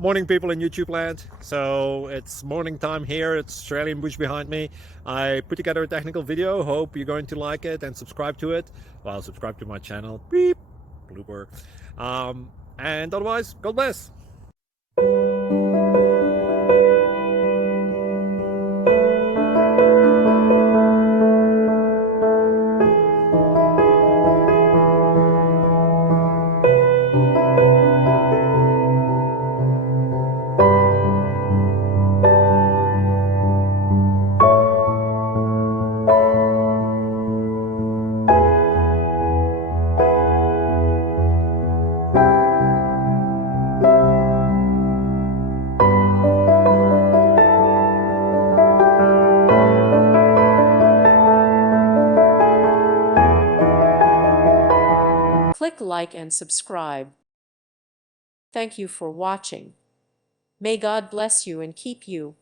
Morning, people in YouTube land. So it's morning time here. It's Australian bush behind me. I put together a technical video. Hope you're going to like it and subscribe to it. Well, subscribe to my channel. Beep. Blooper. And otherwise, God bless. Click like and subscribe. Thank you for watching. May God bless you and keep you.